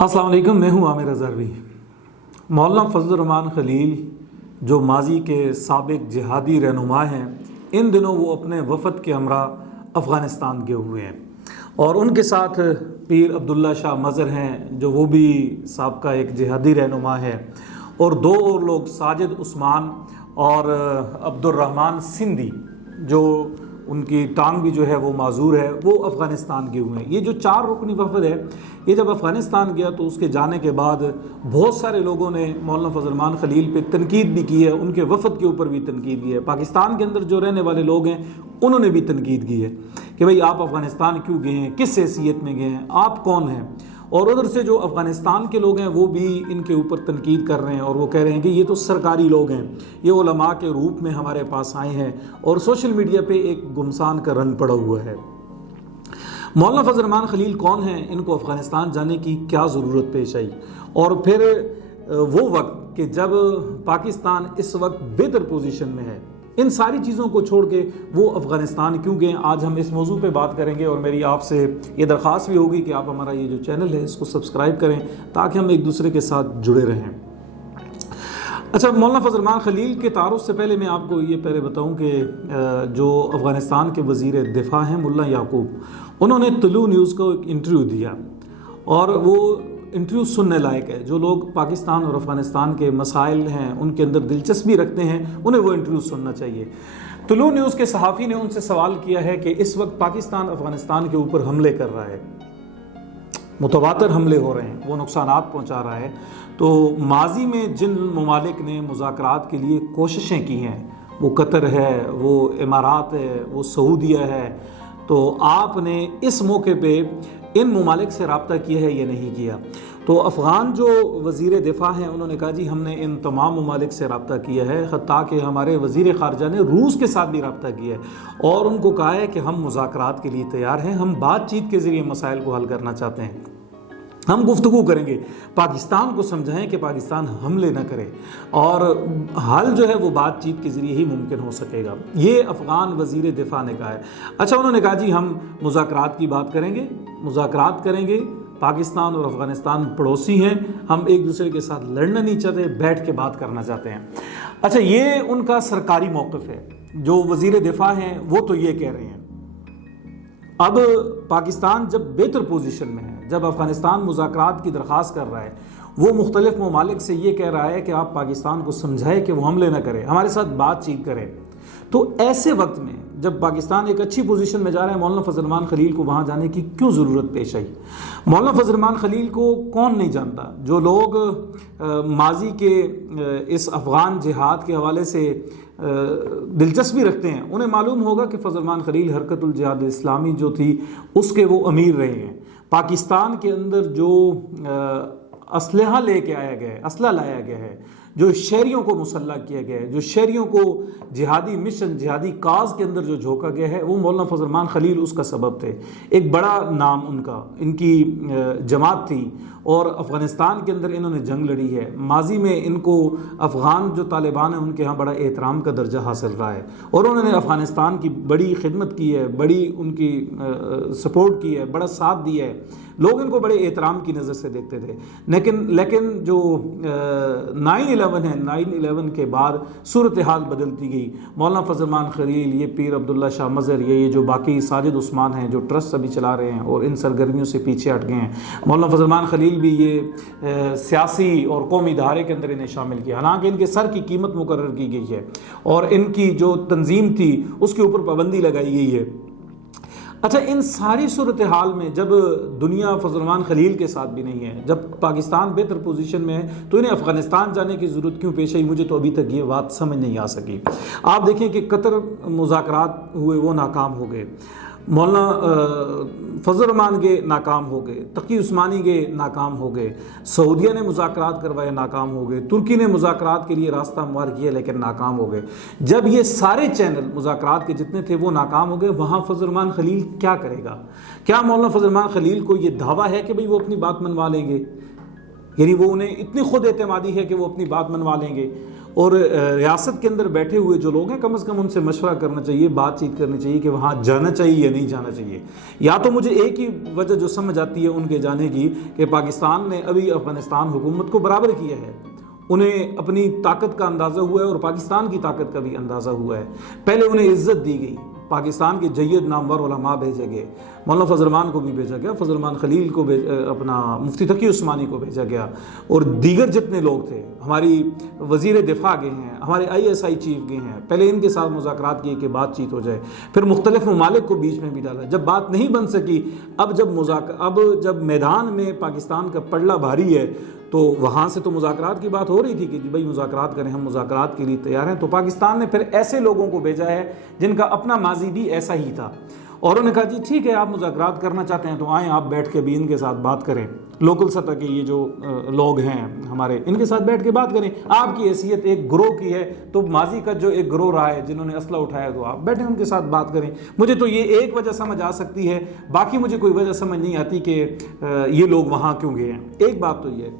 अस्सलाम वालेकुम, मैं हूँ आमिर अज़हरवी। मौलाना फजल रहमान खलील जो माजी के साबिक जिहादी रहनुमा हैं, इन दिनों वो अपने वफ़द के हमरा अफ़गानिस्तान गए हुए हैं और उनके साथ पीर अब्दुल्ला शाह मज़र हैं जो वो भी साबका एक जिहादी रहनुमा है, और दो और लोग साजिद उस्मान और अब्दुर्रहमान सिंधी जो उनकी टांग भी जो है वो माजूर है, वो अफ़गानिस्तान गए हुए हैं। ये जो 4 रुकनी वफ़द है, ये जब अफ़गानिस्तान गया तो उसके जाने के बाद बहुत सारे लोगों ने मौलाना फजल रहमान खलील पे तनकीद भी की है, उनके वफ़द के ऊपर भी तनकीद की है। पाकिस्तान के अंदर जो रहने वाले लोग हैं उन्होंने भी तनकीद की है कि भाई आप अफ़गानिस्तान क्यों गए हैं, किस हैसियत में गए हैं, आप कौन हैं। और उधर से जो अफ़गानिस्तान के लोग हैं वो भी इनके ऊपर तनकीद कर रहे हैं और वो कह रहे हैं कि ये तो सरकारी लोग हैं, ये उलमा के रूप में हमारे पास आए हैं और सोशल मीडिया पे एक गुमसान का रंग पड़ा हुआ है। मौलाना फजल रहमान खलील कौन हैं, इनको अफ़गानिस्तान जाने की क्या ज़रूरत पेश आई, और फिर वो वक्त कि जब पाकिस्तान इस वक्त बेहतर पोजीशन में है, इन सारी चीज़ों को छोड़ के वो अफ़गानिस्तान क्यों गए, आज हम इस मौजू पे बात करेंगे। और मेरी आपसे ये दरख्वास्त भी होगी कि आप हमारा ये जो चैनल है इसको सब्सक्राइब करें ताकि हम एक दूसरे के साथ जुड़े रहें। अच्छा, मौलाना फजल रहमान खलील के तारुफ से पहले मैं आपको ये पहले बताऊं कि जो अफ़गानिस्तान के वज़ीर दिफ़ा हैं मुल्ला याकूब, उन्होंने तुलू न्यूज़ को एक इंटरव्यू दिया और वो इंटरव्यू सुनने लायक है। जो लोग पाकिस्तान और अफ़गानिस्तान के मसाइल हैं उनके अंदर दिलचस्पी रखते हैं, उन्हें वो इंटरव्यू सुनना चाहिए। तुलू न्यूज़ के सहाफ़ी ने उनसे सवाल किया है कि इस वक्त पाकिस्तान अफ़गानिस्तान के ऊपर हमले कर रहा है, मुतवातर हमले हो रहे हैं, वो नुकसानात पहुँचा रहा है, तो माजी में जिन ममालिक ने मुज़ाकरात के लिए कोशिशें की हैं, वो कतर है, वो इमारात है, वो सऊदीया है, तो आपने इस मौके पे इन ममालिक से रब्ता किया है या नहीं किया। तो अफ़गान जो वज़ीर दिफ़ा हैं उन्होंने कहा जी हमने इन तमाम ममालिक से रब्ता किया है, हत्ता कि हमारे वज़ीर ख़ारजा ने रूस के साथ भी रब्ता किया है और उनको कहा है कि हम मुज़ाकरात के लिए तैयार हैं, हम बातचीत के ज़रिए मसाइल को हल करना चाहते हैं, हम गुफ्तगू करेंगे, पाकिस्तान को समझाएं कि पाकिस्तान हमले न करे और हल जो है वो बातचीत के ज़रिए ही मुमकिन हो सकेगा। ये अफ़गान वज़ीर दिफ़ा ने कहा है। अच्छा, उन्होंने कहा जी हम मुज़ाकरात की बात करेंगे, मुज़ाकरात करेंगे, पाकिस्तान और अफ़गानिस्तान पड़ोसी हैं, हम एक दूसरे के साथ लड़ना नहीं चाहते, बैठ के बात करना चाहते हैं। अच्छा, ये उनका सरकारी मौक़िफ़ है। जो वज़ीर दिफ़ा हैं वो तो ये कह रहे हैं। अब पाकिस्तान जब बेहतर पोजीशन में है, जब अफ़गानिस्तान मुज़ाकरात की दरख्वास्त कर रहा है, वो मुख्तलिफ ममालिक से ये कह रहा है कि आप पाकिस्तान को समझाएं कि वो हमले न करे, हमारे साथ बातचीत करें, तो ऐसे वक्त में जब पाकिस्तान एक अच्छी पोजीशन में जा रहा है, मौलाना फजल रहमान खलील को वहाँ जाने की क्यों ज़रूरत पेश आई। मौलाना फजल रहमान खलील को कौन नहीं जानता। जो लोग माजी के इस अफ़गान जिहाद के हवाले से दिलचस्पी रखते हैं उन्हें मालूम होगा कि फजल रहमान खलील हरकतुल जिहाद इस्लामी जो थी उसके वो अमीर रहे हैं। पाकिस्तान के अंदर जो असलहा लेके आया गया है, असला लाया गया है, जो शहरियों को मुसल्लह किया गया है, जो शहरियों को जिहादी मिशन, जिहादी काज के अंदर जो झोंका गया है, वो मौलाना फजल रहमान खलील उसका सबब थे। एक बड़ा नाम उनका, इनकी जमात थी और अफ़गानिस्तान के अंदर इन्होंने जंग लड़ी है। माजी में इनको अफ़गान जो तालिबान हैं उनके यहाँ बड़ा एहतराम का दर्जा हासिल रहा है और उन्होंने अफ़गानिस्तान की बड़ी खिदमत की है, बड़ी उनकी सपोर्ट की है, बड़ा साथ दिया है। लोग इनको बड़े एहतराम की नज़र से देखते थे। लेकिन जो 9/11 है, 9/11 के बाद सूरत हाल बदलती गई। मौलाना फजल रहमान खलील, ये पीर अब्दुल्ला शाह मज़र, ये जो बाकी साजिद उस्मान हैं जो ट्रस्ट अभी चला रहे हैं और इन सरगर्मियों से पीछे हट गए हैं, मौलाना फजल रहमान खलील भी ये सियासी और कौमी धारे के अंदर इन्हें शामिल किया। हालांकि इनके सर की कीमत मुकर्रर की गई है और इनकी जो तंजीम थी उसके ऊपर पाबंदी लगाई गई है। अच्छा, इन सारी सूरत हाल में जब दुनिया फजल रहमान खलील के साथ भी नहीं है, जब पाकिस्तान बेहतर पोजीशन में है, तो इन्हें अफ़गानिस्तान जाने की ज़रूरत क्यों पेश आई, मुझे तो अभी तक ये बात समझ नहीं आ सकी। आप देखें कि कतर मुज़ाकरात हुए, वो नाकाम हो गए, मौलाना फजल रहमान के नाकाम हो गए, तकी उस्मानी के नाकाम हो गए, सऊदीया ने मुज़ाकरात करवाए, नाकाम हो गए, तुर्की ने मुज़ाकरात के लिए रास्ता हमवार किया लेकिन नाकाम हो गए। जब ये सारे चैनल मुज़ाकरात के जितने थे वो नाकाम हो गए, वहाँ फजल रहमान खलील क्या करेगा। क्या मौलाना फजल रहमान खलील को ये दावा है कि भाई वो अपनी बात मनवा लेंगे, यानी वो उन्हें इतनी खुद एतमादी है कि वो अपनी बात मनवा लेंगे। اور ریاست کے اندر بیٹھے ہوئے جو لوگ ہیں کم از کم ان سے مشورہ کرنا چاہیے، بات چیت کرنی چاہیے کہ وہاں جانا چاہیے یا نہیں جانا چاہیے۔ یا تو مجھے ایک ہی وجہ جو سمجھ آتی ہے ان کے جانے کی کہ پاکستان نے ابھی افغانستان حکومت کو برابر کیا ہے، انہیں اپنی طاقت کا اندازہ ہوا ہے اور پاکستان کی طاقت کا بھی اندازہ ہوا ہے۔ پہلے انہیں عزت دی گئی، پاکستان کے جید نامور علماء بھیجے گئے، مولانا فضل الرحمان کو بھی بھیجا گیا، فضل الرحمان خلیل کو اپنا مفتی تقی عثمانی کو بھیجا گیا، اور دیگر جتنے لوگ تھے، ہماری وزیر دفاع گئے ہیں، ہمارے ISI چیف گئے ہیں، پہلے ان کے ساتھ مذاکرات کیے کہ بات چیت ہو جائے، پھر مختلف ممالک کو بیچ میں بھی ڈالا۔ جب بات نہیں بن سکی، اب جب میدان میں پاکستان کا پلڑا بھاری ہے تو وہاں سے تو مذاکرات کی بات ہو رہی تھی کہ بھائی مذاکرات کریں، ہم مذاکرات کے لیے تیار ہیں، تو پاکستان نے پھر ایسے لوگوں کو بھیجا ہے جن کا اپنا ماضی بھی ایسا ہی تھا، اور انہوں نے کہا جی ٹھیک ہے، آپ مذاکرات کرنا چاہتے ہیں تو آئیں، آپ بیٹھ کے بھی ان کے ساتھ بات کریں، لوکل سطح کے یہ جو لوگ ہیں ہمارے، ان کے ساتھ بیٹھ کے بات کریں، آپ کی حیثیت ایک گروہ کی ہے تو ماضی کا جو ایک گروہ رہا ہے جنہوں نے اسلحہ اٹھایا تو آپ بیٹھیں ان کے ساتھ بات کریں۔ مجھے تو یہ ایک وجہ سمجھ آ سکتی ہے، باقی مجھے کوئی وجہ سمجھ نہیں آتی کہ یہ لوگ وہاں کیوں گئے ہیں۔ ایک بات تو یہ ہے،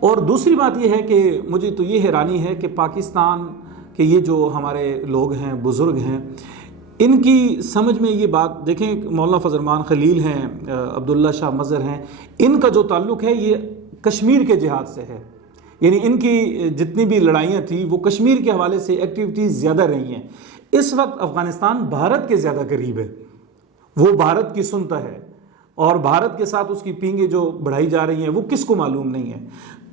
اور دوسری بات یہ ہے کہ مجھے تو یہ حیرانی ہے کہ پاکستان کے یہ جو ہمارے لوگ ہیں، بزرگ ہیں، ان کی سمجھ میں یہ بات دیکھیں، مولانا فضل الرحمان خلیل ہیں، عبداللہ شاہ مظہر ہیں، ان کا جو تعلق ہے یہ کشمیر کے جہاد سے ہے، یعنی ان کی جتنی بھی لڑائیاں تھیں وہ کشمیر کے حوالے سے ایکٹیویٹیز زیادہ رہی ہیں۔ اس وقت افغانستان بھارت کے زیادہ قریب ہے، وہ بھارت کی سنتا ہے، اور بھارت کے ساتھ اس کی پینگیں جو بڑھائی جا رہی ہیں وہ کس کو معلوم نہیں ہے۔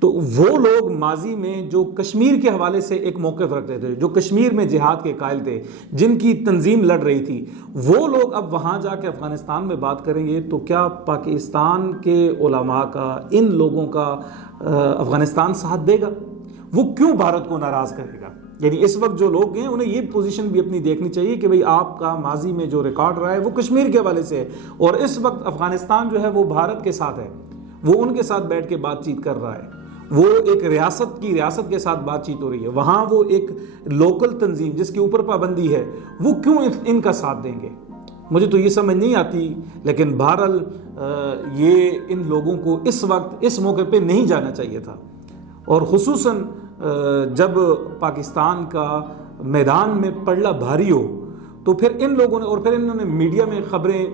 تو وہ لوگ ماضی میں جو کشمیر کے حوالے سے ایک موقف رکھتے تھے، جو کشمیر میں جہاد کے قائل تھے، جن کی تنظیم لڑ رہی تھی، وہ لوگ اب وہاں جا کے افغانستان میں بات کریں گے تو کیا پاکستان کے علماء کا، ان لوگوں کا افغانستان ساتھ دے گا؟ وہ کیوں بھارت کو ناراض کرے گا؟ یعنی اس وقت جو لوگ ہیں انہیں یہ پوزیشن بھی اپنی دیکھنی چاہیے کہ بھئی آپ کا ماضی میں جو ریکارڈ رہا ہے وہ کشمیر کے حوالے سے ہے، اور اس وقت افغانستان جو ہے وہ بھارت کے ساتھ ہے، وہ ان کے ساتھ بیٹھ کے بات چیت کر رہا ہے، وہ ایک ریاست کے ساتھ بات چیت ہو رہی ہے، وہاں وہ ایک لوکل تنظیم جس کے اوپر پابندی ہے وہ کیوں ان کا ساتھ دیں گے؟ مجھے تو یہ سمجھ نہیں آتی، لیکن بہرحال یہ ان لوگوں کو اس وقت اس موقع پہ نہیں جانا چاہیے تھا، اور خصوصاً جب پاکستان کا میدان میں پلڑا بھاری ہو تو پھر ان لوگوں نے، اور پھر انہوں نے میڈیا میں خبریں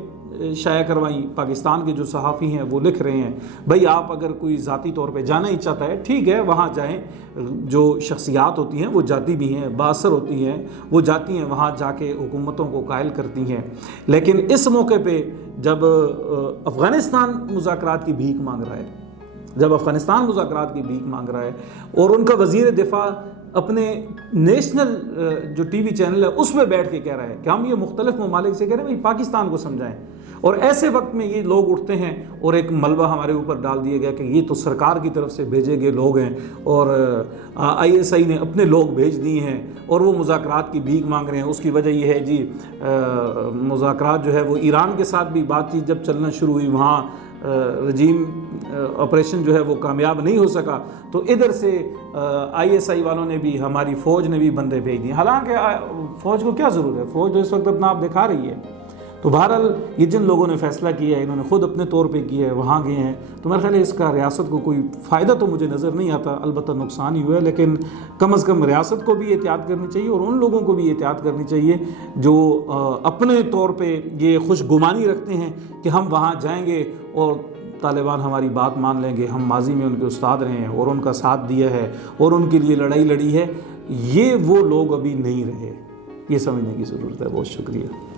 شائع کروائیں، پاکستان کے جو صحافی ہیں وہ لکھ رہے ہیں بھئی آپ اگر کوئی ذاتی طور پہ جانا ہی چاہتا ہے ٹھیک ہے وہاں جائیں، جو شخصیات ہوتی ہیں وہ جاتی بھی ہیں، بااثر ہوتی ہیں، وہ جاتی ہیں وہاں جا کے حکومتوں کو قائل کرتی ہیں، لیکن اس موقع پہ جب افغانستان مذاکرات کی بھیک مانگ رہا ہے، اور ان کا وزیر دفاع اپنے نیشنل جو ٹی وی چینل ہے اس میں بیٹھ کے کہہ رہا ہے کہ ہم یہ مختلف ممالک سے کہہ رہے ہیں بھائی پاکستان کو سمجھائیں، اور ایسے وقت میں یہ لوگ اٹھتے ہیں اور ایک ملبہ ہمارے اوپر ڈال دیا گیا کہ یہ تو سرکار کی طرف سے بھیجے گئے لوگ ہیں، اور ISI نے اپنے لوگ بھیج دیے ہیں اور وہ مذاکرات کی بھیک مانگ رہے ہیں۔ اس کی وجہ یہ ہے جی مذاکرات جو ہے وہ ایران کے ساتھ بھی بات چیت جب چلنا شروع ہوئی، وہاں رجیم آپریشن جو ہے وہ کامیاب نہیں ہو سکا، تو ادھر سے ISI والوں نے بھی، ہماری فوج نے بھی بندے بھیج دیے، حالانکہ فوج کو کیا ضرورت ہے، فوج تو اس وقت اپنا آپ دکھا رہی ہے۔ تو بہرحال یہ جن لوگوں نے فیصلہ کیا ہے انہوں نے خود اپنے طور پہ کیا ہے، وہاں گئے ہیں، تو میرا خیال ہے اس کا ریاست کو کوئی فائدہ تو مجھے نظر نہیں آتا، البتہ نقصان ہی ہوا ہے، لیکن کم از کم ریاست کو بھی احتیاط کرنی چاہیے اور ان لوگوں کو بھی احتیاط کرنی چاہیے جو اپنے طور پہ یہ خوش گمانی رکھتے ہیں کہ ہم وہاں جائیں گے اور طالبان ہماری بات مان لیں گے، ہم ماضی میں ان کے استاد رہے ہیں اور ان کا ساتھ دیا ہے اور ان کے لیے لڑائی لڑی ہے، یہ وہ لوگ ابھی نہیں رہے، یہ سمجھنے کی ضرورت ہے۔ بہت شکریہ۔